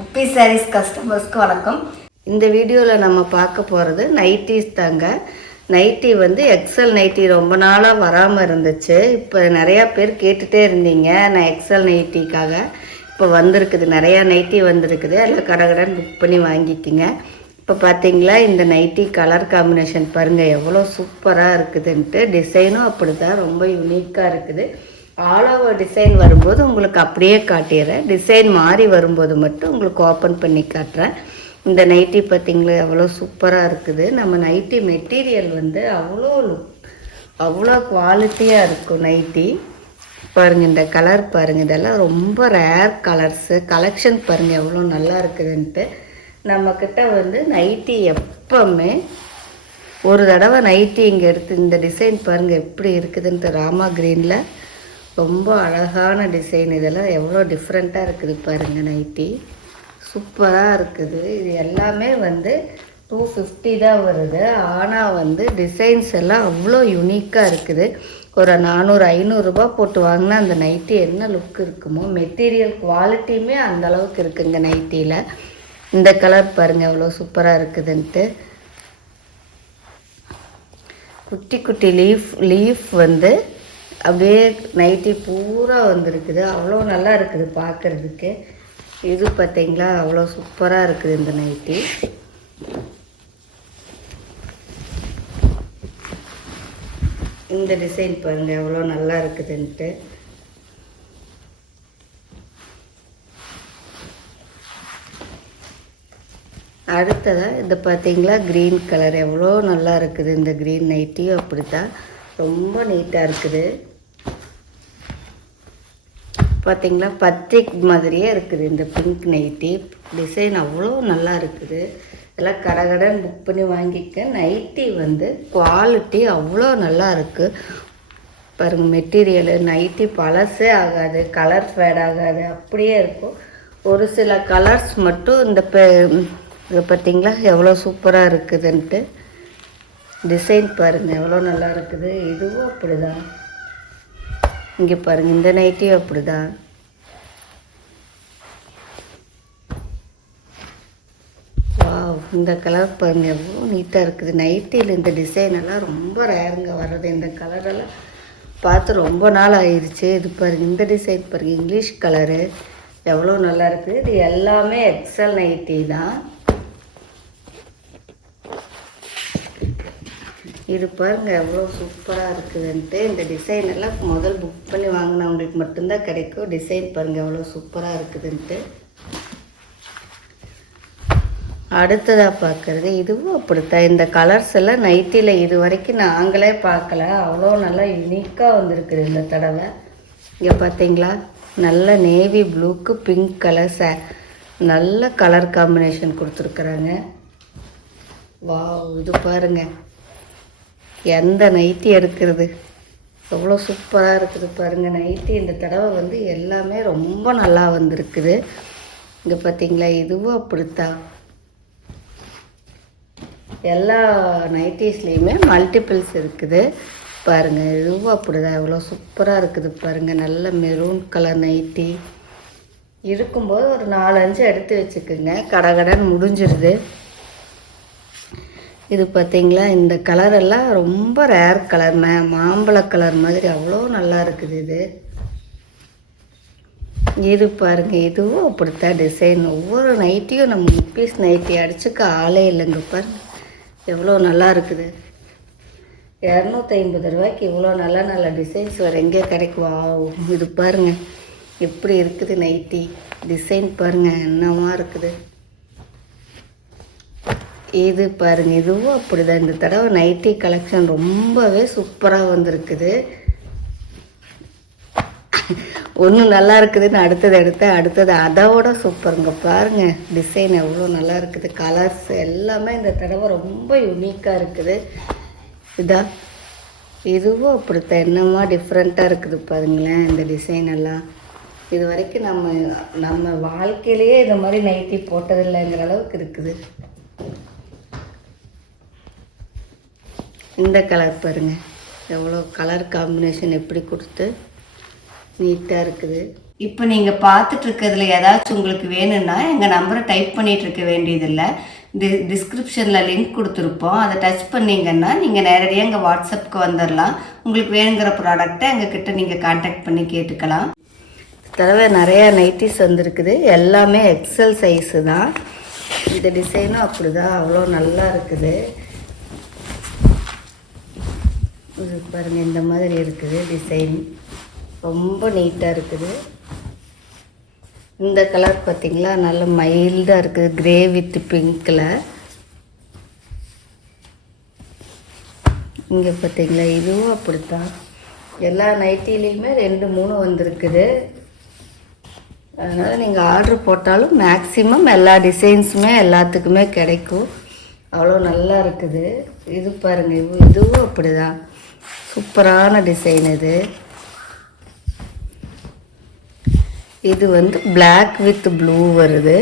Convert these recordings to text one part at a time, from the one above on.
உப்பி சாரீஸ் கஸ்டமர்ஸ்க்கு வணக்கம். இந்த வீடியோவில் நம்ம பார்க்க போகிறது நைட்டிஸ் தாங்க. நைட்டி வந்து எக்ஸல் நைட்டி ரொம்ப நாளாக வராமல் இருந்துச்சு. இப்போ நிறையா பேர் கேட்டுகிட்டே இருந்தீங்க. நான் எக்ஸல் நைட்டிக்காக இப்போ வந்திருக்குது, நிறையா நைட்டி வந்திருக்குது. எல்லாம் கடைன்னு புக் பண்ணி வாங்கிக்கிங்க. இப்போ பார்த்தீங்களா இந்த நைட்டி கலர் காம்பினேஷன் பாருங்கள் எவ்வளோ சூப்பராக இருக்குதுன்ட்டு. டிசைனும் அப்படி தான் ரொம்ப யூனிக்காக இருக்குது. ஆல் ஓவர் டிசைன் வரும்போது உங்களுக்கு அப்படியே காட்டிடுறேன். டிசைன் மாறி வரும்போது மட்டும் உங்களுக்கு ஓப்பன் பண்ணி காட்டுறேன். இந்த நைட்டி பார்த்திங்களா எவ்வளோ சூப்பராக இருக்குது. நம்ம நைட்டி மெட்டீரியல் வந்து அவ்வளோ குவாலிட்டியாக இருக்கும் நைட்டி. பாருங்கள் இந்த கலர் பாருங்கள், இதெல்லாம் ரொம்ப ரேர் கலர்ஸு. கலெக்ஷன் பாருங்கள் எவ்வளோ நல்லா இருக்குதுன்ட்டு. நம்மக்கிட்ட வந்து நைட்டி எப்போவுமே ஒரு தடவை நைட்டி இங்கே எடுத்து இந்த டிசைன் பாருங்கள் எப்படி இருக்குதுன்ட்டு. ராமா க்ரீனில் ரொம்ப அழகான டிசைன். இதெல்லாம் எவ்வளோ டிஃப்ரெண்ட்டாக இருக்குது பாருங்கள். நைட்டி சூப்பராக இருக்குது. இது எல்லாமே வந்து 250 தான் வருது. ஆனால் வந்து டிசைன்ஸ் எல்லாம் அவ்வளோ யூனிக்காக இருக்குது. ஒரு 400-500 ரூபா போட்டு வாங்கினா அந்த நைட்டி என்ன லுக் இருக்குமோ, மெட்டீரியல் குவாலிட்டியுமே அந்த அளவுக்கு இருக்குங்க நைட்டியில். இந்த கலர் பாருங்கள் எவ்வளோ சூப்பராக இருக்குதுன்ட்டு. குட்டி குட்டி லீஃப் வந்து அப்படியே நைட்டி பூரா வந்துருக்குது. அவ்வளோ நல்லா இருக்குது பார்க்குறதுக்கு. இது பார்த்தீங்களா அவ்வளோ சூப்பராக இருக்குது இந்த நைட்டி. இந்த டிசைன் பாருங்கள் எவ்வளோ நல்லா இருக்குதுன்ட்டு. அடுத்ததாக இது பார்த்தீங்களா க்ரீன் கலர் எவ்வளோ நல்லா இருக்குது. இந்த க்ரீன் நைட்டியும் அப்படி தான் ரொம்ப நீட்டாக இருக்குது. பார்த்திங்களா பத்திக் மாதிரியே இருக்குது இந்த பிங்க் நைட்டி. டிசைன் அவ்வளோ நல்லா இருக்குது. எல்லாம் கடைன்னு புக் பண்ணி வாங்கிக்க. நைட்டி வந்து குவாலிட்டி அவ்வளோ நல்லா இருக்குது பாருங்கள். மெட்டீரியலு நைட்டி பழசே ஆகாது, கலர் ஃபேட் ஆகாது, அப்படியே இருக்கும். ஒரு சில கலர்ஸ் மட்டும் இந்த இதை பார்த்திங்களா எவ்வளோ சூப்பராக இருக்குதுன்ட்டு. டிசைன் பாருங்கள் எவ்வளோ நல்லா இருக்குது. இதுவும் அப்படி தான். இங்கே பாருங்கள் இந்த நைட்டியும் அப்படி தான். வாவ் இந்த கலர் பாருங்கள் எவ்வளோ நீட்டாக இருக்குது. நைட்டியில் இந்த டிசைன் எல்லாம் ரொம்ப ரேருங்க வர்றது. இந்த கலரெல்லாம் பார்த்து ரொம்ப நாள் ஆயிடுச்சு. இது பாருங்கள் இந்த டிசைன் பாருங்கள் இங்கிலீஷ் கலரு எவ்வளோ நல்லா இருக்குது. இது எல்லாமே எக்ஸல் நைட்டி தான். இது பாருங்கள் எவ்வளோ சூப்பராக இருக்குதுன்ட்டு. இந்த டிசைன் எல்லாம் முதல் புக் பண்ணி வாங்கினவங்களுக்கு மட்டும்தான் கிடைக்கும். டிசைன் பாருங்கள் எவ்வளோ சூப்பராக இருக்குதுன்ட்டு. அடுத்ததாக பார்க்குறது இதுவும் அப்படித்தான். இந்த கலர்ஸ் எல்லாம் நைட்டியில் இது வரைக்கும் நாங்களே பார்க்கல. அவ்வளோ நல்லா யூனிக்காக வந்திருக்குது இந்த தடவை. இங்கே பார்த்தீங்களா நல்ல நேவி ப்ளூக்கு பிங்க் கலர் நல்ல கலர் காம்பினேஷன் கொடுத்துருக்குறாங்க. வாவ் இது பாருங்கள் எந்த நைட்டி எடுக்கிறது எவ்வளோ சூப்பராக இருக்குது பாருங்கள். நைட்டி இந்த தடவை வந்து எல்லாமே ரொம்ப நல்லா வந்திருக்குது. இங்கே பார்த்தீங்களா இதுவும் அப்படித்தான். எல்லா நைட்டிஸ்லேயுமே மல்டிபிள்ஸ் இருக்குது பாருங்கள். இதுவும் அப்படிதான் எவ்வளோ சூப்பராக இருக்குது பாருங்கள். நல்ல மெரூன் கலர் நைட்டி இருக்கும்போது ஒரு 4-5 எடுத்து வச்சுக்கோங்க, கடைன்னு முடிஞ்சிருது. இது பார்த்திங்களா இந்த கலரெல்லாம் ரொம்ப ரேர் கலர், மாம்பழ கலர் மாதிரி அவ்வளோ நல்லா இருக்குது. இது பாருங்கள் இதுவும் அப்படித்தான் டிசைன். ஒவ்வொரு நைட்டியும் நம்ம பீஸ் நைட்டி அடிச்சுக்க ஆளே இல்லைங்க. பாருங்கள் எவ்வளோ நல்லா இருக்குது. 250 ரூபாய்க்கு இவ்வளோ நல்ல டிசைன்ஸ் வேறு எங்கே கிடைக்குவா. இது பாருங்கள் எப்படி இருக்குது நைட்டி. டிசைன் பாருங்கள் என்னமா இருக்குது. இது பாருங்கள் இதுவும் அப்படி தான். இந்த தடவை நைட்டி கலெக்ஷன் ரொம்பவே சூப்பராக வந்திருக்குது. ஒன்று நல்லா இருக்குதுன்னு அடுத்தது அதோட சூப்பருங்க. பாருங்கள் டிசைன் எவ்வளோ நல்லா இருக்குது. கலர்ஸ் எல்லாமே இந்த தடவை ரொம்ப யூனிக்காக இருக்குது. இதுவும் அப்படித்தான் என்னமா டிஃப்ரெண்ட்டாக இருக்குது பாருங்களேன். இந்த டிசைன் எல்லாம் இது வரைக்கும் நம்ம வாழ்க்கையிலேயே இந்த மாதிரி நைட்டி போட்டதில்லைங்கிற அளவுக்கு இருக்குது. இந்த கலர் பாருங்கள் எவ்வளோ கலர் காம்பினேஷன் எப்படி கொடுத்து நீட்டாக இருக்குது. இப்போ நீங்கள் பார்த்துட்டு இருக்கிறதுல ஏதாச்சும் உங்களுக்கு வேணும்னா எங்கள் நம்பரை டைப் பண்ணிகிட்டு இருக்க வேண்டியதில்லை. டிஸ்கிரிப்ஷனில் லிங்க் கொடுத்துருப்போம். அதை டச் பண்ணிங்கன்னா நீங்கள் நேரடியாக எங்கள் வாட்ஸ்அப்புக்கு வந்துடலாம். உங்களுக்கு வேணுங்கிற ப்ராடக்டை எங்ககிட்ட நீங்கள் கான்டாக்ட் பண்ணி கேட்டுக்கலாம். தடவை நிறையா நைட்டிஸ் வந்திருக்குது. எல்லாமே எக்ஸல் சைஸு தான். இந்த டிசைனும் அப்படி தான், அவ்வளோ நல்லா இருக்குது. இது பாருங்கள், இந்த மாதிரி இருக்குது டிசைன். ரொம்ப நீட்டாக இருக்குது. இந்த கலர் பார்த்திங்களா, நல்ல மைல்டாக இருக்குது. கிரே வித் பிங்க்கில். இங்கே பார்த்திங்களா, இதுவும் அப்படித்தான். எல்லா நைட்டிலையுமே 2-3 வந்திருக்குது. அதனால் நீங்கள் ஆர்டர் போட்டாலும் மேக்ஸிமம் எல்லா டிசைன்ஸுமே எல்லாத்துக்குமே கிடைக்கும். அவ்வளோ நல்லா இருக்குது. இது பாருங்கள், இதுவும் அப்படி தான். சூப்பரான டிசைன் இது. இது வந்து பிளாக் வித் ப்ளூ வருது.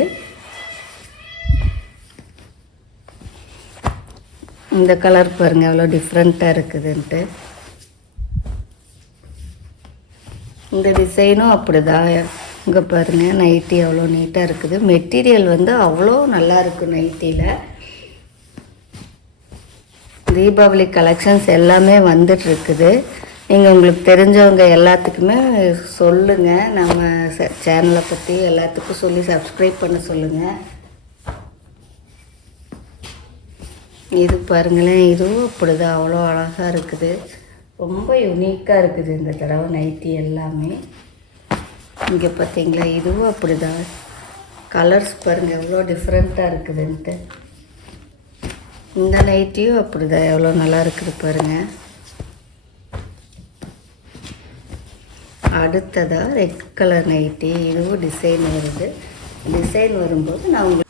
இந்த கலர் பாருங்கள் எவ்வளோ டிஃப்ரெண்ட்டாக இருக்குதுன்ட்டு. இந்த டிசைனும் அப்படி தான். இங்கே பாருங்கள், நைட்டி அவ்வளோ நீட்டாக இருக்குது. மெட்டீரியல் வந்து அவ்வளோ நல்லா இருக்குது நைட்டியில். தீபாவளி கலெக்ஷன்ஸ் எல்லாமே வந்துட்டுருக்குது. நீங்கள் உங்களுக்கு தெரிஞ்சவங்க எல்லாத்துக்குமே சொல்லுங்கள். நம்ம சேனலை பற்றி எல்லாத்துக்கும் சொல்லி சப்ஸ்கிரைப் பண்ண சொல்லுங்கள். இது பாருங்களேன், இதுவும் அப்படி தான். அவ்வளோ அழகாக இருக்குது. ரொம்ப யூனிக்காக இருக்குது இந்த தடவை நைட்டி எல்லாமே. இங்கே பார்த்தீங்களா, இதுவும் அப்படி தான். கலர்ஸ் பாருங்கள் எவ்வளோ டிஃப்ரெண்ட்டாக இருக்குதுன்ட்டு. இந்த நைட்டியும் அப்படி தான், எவ்வளோ நல்லா இருக்குது பாருங்கள். அடுத்ததாக ரெட் கலர் நைட்டி. இதுவும் டிசைன் வருது. டிசைன் வரும்போது நான் உங்களுக்கு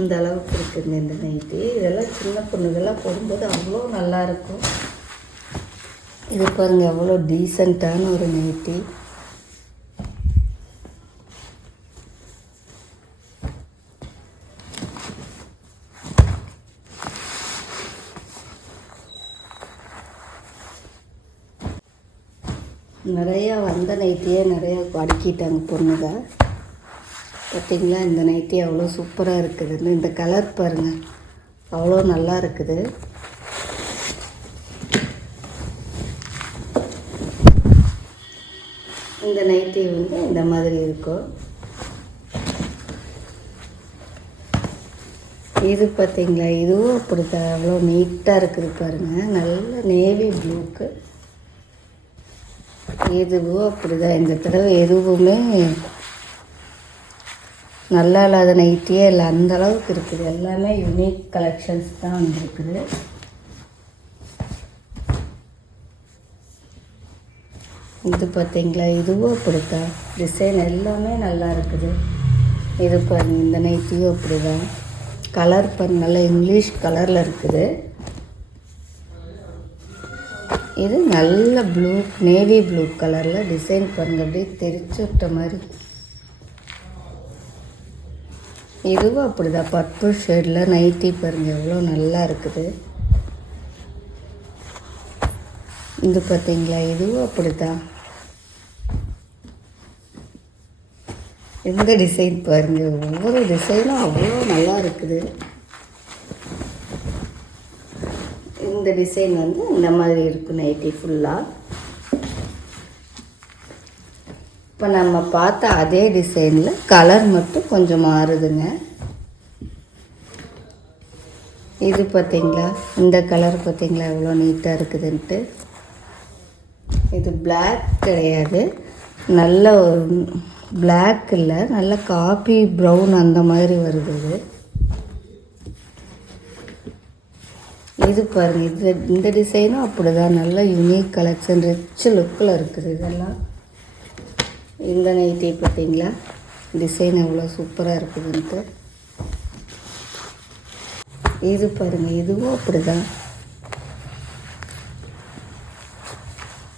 இந்த அளவுக்கு இருக்குங்க இந்த நைட்டி. இதெல்லாம் சின்ன பொண்ணுகள்லாம் போடும்போது அவ்வளோ நல்லாயிருக்கும். இது பாருங்கள் எவ்வளோ டீசெண்டான ஒரு நைட்டி. நிறையா வந்த நைட்டியே நிறையா அடுக்கிட்டாங்க பொண்ணுங்க. பார்த்திங்களா, இந்த நைட்டி அவ்வளோ சூப்பராக இருக்குதுன்னு. இந்த கலர் பாருங்கள் அவ்வளோ நல்லா இருக்குது. இந்த நைட்டி வந்து இந்த மாதிரி இருக்கும். இது பார்த்திங்களா, இதுவும் அப்படித்தான். அவ்வளோ நீட்டாக இருக்குது பாருங்கள். நல்ல நேவி ப்ளூக்கு. இதுவும் அப்படி தான். இந்த தடவை எதுவுமே நல்லா இல்லாத நைட்டியே இல்லை, அந்த அளவுக்கு இருக்குது. எல்லாமே யூனிக் கலெக்ஷன்ஸ் தான் வந்துருக்குது. இது பார்த்திங்களா, இதுவும் அப்படித்தான். டிசைன் எல்லாமே நல்லா இருக்குது. இது பாருங்கள், இந்த நைட்டியும் அப்படி தான். கலர் பாருங்க, நல்லா இங்கிலீஷ் கலரில் இருக்குது. இது நல்ல ப்ளூ, நேவி ப்ளூ கலரில் டிசைன் பாருங்கள், அப்படியே தெரிச்சு விட்ட மாதிரி. இதுவும் அப்படி தான், பர்பிள் ஷேடில் நைட்டி பாருங்கள் எவ்வளோ நல்லா இருக்குது. இது பார்த்தீங்களா, இதுவும் அப்படி தான். இந்த டிசைன் பாருங்கள், ஒவ்வொரு டிசைனும் அவ்வளோ நல்லா இருக்குது. இந்த டிசைன் வந்து இந்த மாதிரி இருக்கும் நைட்டி ஃபுல்லாக. இப்போ நம்ம பார்த்த அதே டிசைனில் கலர் மட்டும் கொஞ்சம் மாறுதுங்க. இது பார்த்திங்களா, இந்த கலர் பார்த்திங்களா எவ்வளோ நீட்டாக இருக்குதுன்ட்டு. இது பிளாக் கிடையாது, நல்ல பிளாக் இல்லை, நல்ல காபி ப்ரௌன் அந்த மாதிரி வருது. இது பாருங்கள், இந்த டிசைனும் அப்படி தான். நல்ல யூனிக் கலெக்ஷன், ரிச் லுக்கில் இருக்குது இதெல்லாம். இந்த நைட்டி பார்த்தீங்களா, டிசைன் எவ்வளோ சூப்பராக இருக்குதுன்ட்டு. இது பாருங்கள், இதுவும் அப்படி தான்.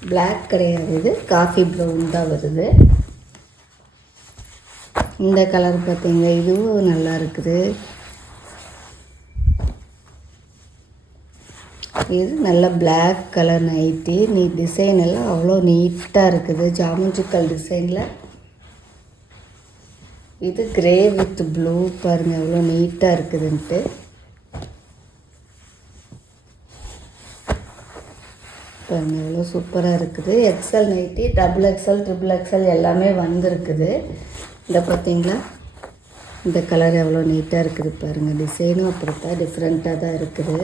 பிளாக் கிடையாது, இது காஃபி ப்ரௌன் தான் வருது. இந்த கலர் பார்த்தீங்களா, இதுவும் நல்லா இருக்குது. இது நல்ல பிளாக் கலர் நைட்டி. டிசைன் எல்லாம் அவ்வளோ நீட்டாக இருக்குது, ஜாமெட்ரிக்கல் டிசைனில். இது கிரே வித் ப்ளூ, பாருங்கள் எவ்வளோ நீட்டாக இருக்குதுன்ட்டு. பாருங்கள் எவ்வளோ சூப்பராக இருக்குது. XL nightie, double XL, triple XL எல்லாமே வந்திருக்குது. இந்த பார்த்தீங்களா, இந்த கலர் எவ்வளோ நீட்டாக இருக்குது பாருங்கள். டிசைனும் அப்படித்தான் டிஃப்ரெண்ட்டாக தான் இருக்குது.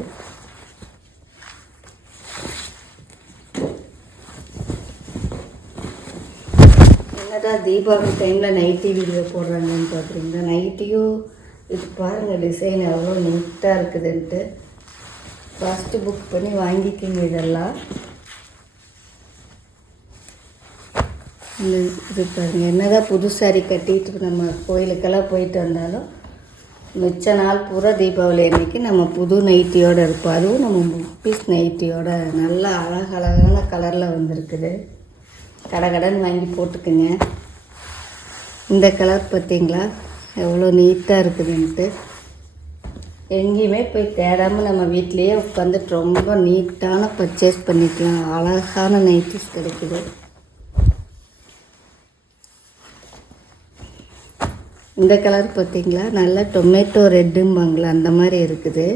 என்னதான் தீபாவளி டைமில் நைட்டி வீடியோ போடுறாங்கன்னு பார்க்குறீங்களா? நைட்டியும் இது பாருங்கள் டிசைன் எவ்வளோ நீட்டாக இருக்குதுன்ட்டு. ஃபஸ்ட்டு புக் பண்ணி வாங்கிக்கிங்க இதெல்லாம். இது பாருங்கள், என்னதான் புது சாரி கட்டிட்டு நம்ம கோயிலுக்கெல்லாம் போயிட்டு வந்தாலும் மிச்ச நாள் பூரா தீபாவளி அன்றைக்கி நம்ம புது நைட்டியோடு இருப்போம். அதுவும் நம்ம பீஸ் நைட்டியோட நல்ல அழகழகான கலரில் வந்திருக்குது. கடன் வாங்கி போட்டுக்குங்க. இந்த கலர் பார்த்தீங்களா எவ்வளோ நீட்டாக இருக்குதுன்ட்டு. எங்கேயுமே போய் தேடாமல் நம்ம வீட்லேயே உட்காந்துட்டு ரொம்ப நீட்டான பர்ச்சேஸ் பண்ணிக்கலாம். அழகான நைட்டிஸ் கிடைக்குது. இந்த கலர் பார்த்தீங்களா, நல்லா டொமேட்டோ ரெட்டும்பாங்களா அந்த மாதிரி இருக்குது.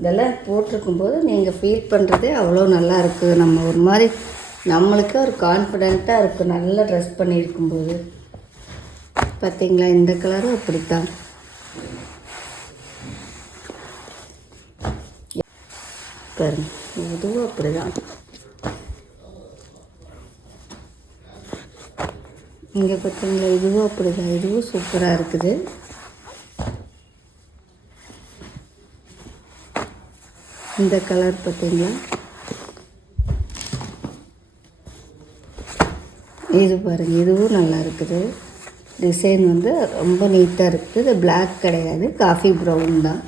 இதெல்லாம் போட்டிருக்கும்போது நீங்கள் ஃபீல் பண்ணுறதே அவ்வளோ நல்லா இருக்குது. நம்ம ஒரு மாதிரி நம்மளுக்கே ஒரு கான்ஃபிடெண்ட்டாக இருக்குது நல்லா ட்ரெஸ் பண்ணியிருக்கும்போது. பார்த்தீங்களா, இந்த கலரும் அப்படித்தான். பாருங்க, இதுவும் அப்படிதான். இங்கே பார்த்தீங்களா, இதுவும் அப்படிதான். இதுவும் சூப்பராக இருக்குது. இந்த கலர் பார்த்தீங்களா, இது பாருங்கள், இதுவும் நல்லா இருக்குது. டிசைன் வந்து ரொம்ப நீட்டாக இருக்குது. இது பிளாக் கிடையாது, காஃபி ப்ரௌன் தான்.